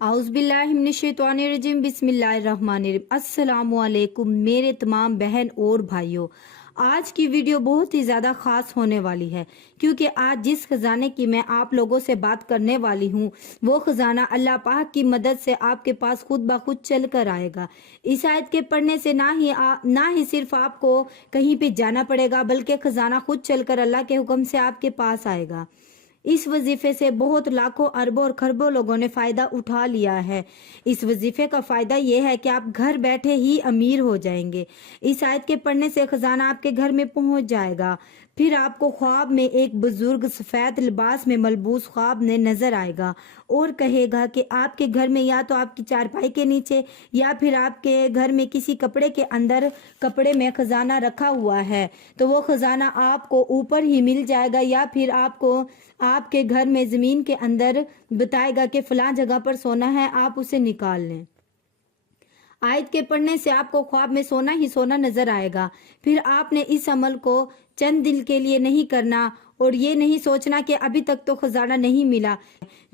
औज़ुबिल्लाहिमिनश्शैतानिर्रजीम बिस्मिल्लाहिर्रहमानिर्रहीम। अस्सलामुअलैकुम मेरे तमाम बहन और भाइयों, आज की वीडियो बहुत ही ज़्यादा ख़ास होने वाली है क्योंकि आज जिस खजाने की मैं आप लोगों से बात करने वाली हूँ वो खजाना अल्लाह पाक की मदद से आपके पास खुद ब खुद चल कर आएगा। इस आयत के पढ़ने से ना ही सिर्फ आपको कहीं पे जाना पड़ेगा बल्कि खजाना खुद चलकर अल्लाह के हुक्म से आपके पास आएगा। इस वजीफे से बहुत लाखों अरबों और खरबों लोगों ने फायदा उठा लिया है। इस वजीफे का फायदा यह है कि आप घर बैठे ही अमीर हो जाएंगे। इस आयत के पढ़ने से खजाना आपके घर में पहुंच जाएगा। फिर आपको ख्वाब में एक बुजुर्ग सफेद लिबास में मलबूस ख्वाब ने नजर आएगा और कहेगा कि आपके घर में या तो आपकी चारपाई के नीचे या फिर आपके घर में किसी कपड़े के अंदर कपड़े में खजाना रखा हुआ है। तो वो खजाना आपको ऊपर ही मिल जाएगा या फिर आपको आपके घर में जमीन के अंदर बताएगा कि फलां जगह पर सोना है, आप उसे निकाल लें। आयत के पढ़ने से आपको ख्वाब में सोना ही सोना नजर आएगा। फिर आपने इस अमल को चंद दिन के लिए नहीं करना और ये नहीं सोचना कि अभी तक तो खजाना नहीं मिला।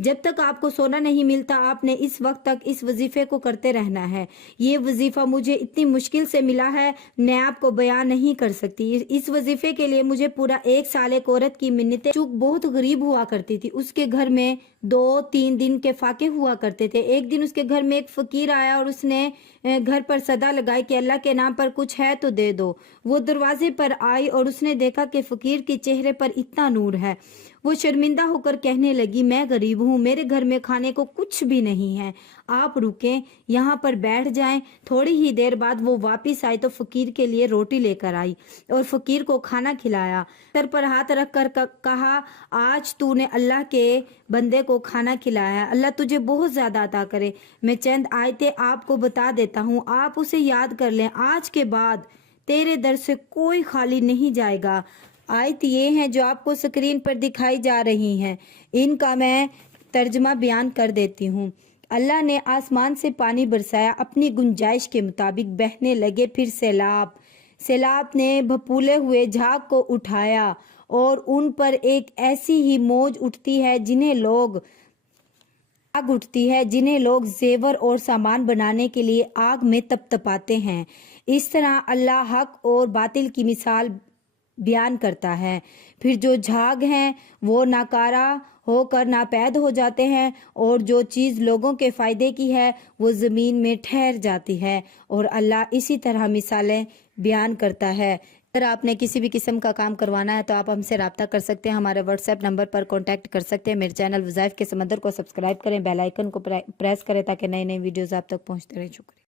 जब तक आपको सोना नहीं मिलता आपने इस वक्त तक इस वजीफे को करते रहना है। ये वजीफा मुझे इतनी मुश्किल से मिला है, मैं आपको बयान नहीं कर सकती। इस वजीफे के लिए मुझे पूरा 1 साल एक औरत की मिन्नतें, चूक बहुत गरीब हुआ करती थी, उसके घर में 2-3 दिन के फाके हुआ करते थे। एक दिन उसके घर में एक फकीर आया और उसने घर पर सदा लगाई कि अल्लाह के नाम पर कुछ है तो दे दो। वो दरवाजे पर आई और उसने देखा कि फकीर के चेहरे पर इतना नूर है। वो शर्मिंदा होकर कहने लगी, मैं गरीब हूँ, मेरे घर में खाने को कुछ भी नहीं है, आप रुकें, यहाँ पर बैठ जाएं। थोड़ी ही देर बाद वो वापस आई तो फकीर के लिए रोटी लेकर आई और फकीर को खाना खिलाया। सर पर हाथ रख कर कहा, आज तूने अल्लाह के बंदे को खाना खिलाया, अल्लाह तुझे बहुत ज्यादा अता करे। मैं चंद आयतें आपको बता देता हूँ, आप उसे याद कर लें। आज के बाद तेरे दर से कोई खाली नहीं जाएगा। आयत ये हैं जो आपको स्क्रीन पर दिखाई जा रही हैं, इनका मैं तर्जमा बयान कर देती हूँ। अल्लाह ने आसमान से पानी बरसाया, अपनी गुंजाइश के मुताबिक बहने लगे। फिर सैलाब ने भपूले हुए झाग को उठाया और उन पर एक ऐसी ही मौज उठती है जिन्हें लोग जेवर और सामान बनाने के लिए आग में तपतपाते हैं। इस तरह अल्लाह हक और बातिल की मिसाल बयान करता है। फिर जो झाग हैं वो नाकारा होकर नापैद हो जाते हैं और जो चीज़ लोगों के फ़ायदे की है वो ज़मीन में ठहर जाती है। और अल्लाह इसी तरह मिसालें बयान करता है। अगर आपने किसी भी किस्म का काम करवाना है तो आप हमसे रब्ता कर सकते हैं, हमारे व्हाट्सएप नंबर पर कांटेक्ट कर सकते हैं। मेरे चैनल वज़ाइफ के समंदर को सब्सक्राइब करें, बेल आइकन को प्रेस करें ताकि नई नई वीडियोज़ आप तक पहुँचते रहें। शुक्रिया।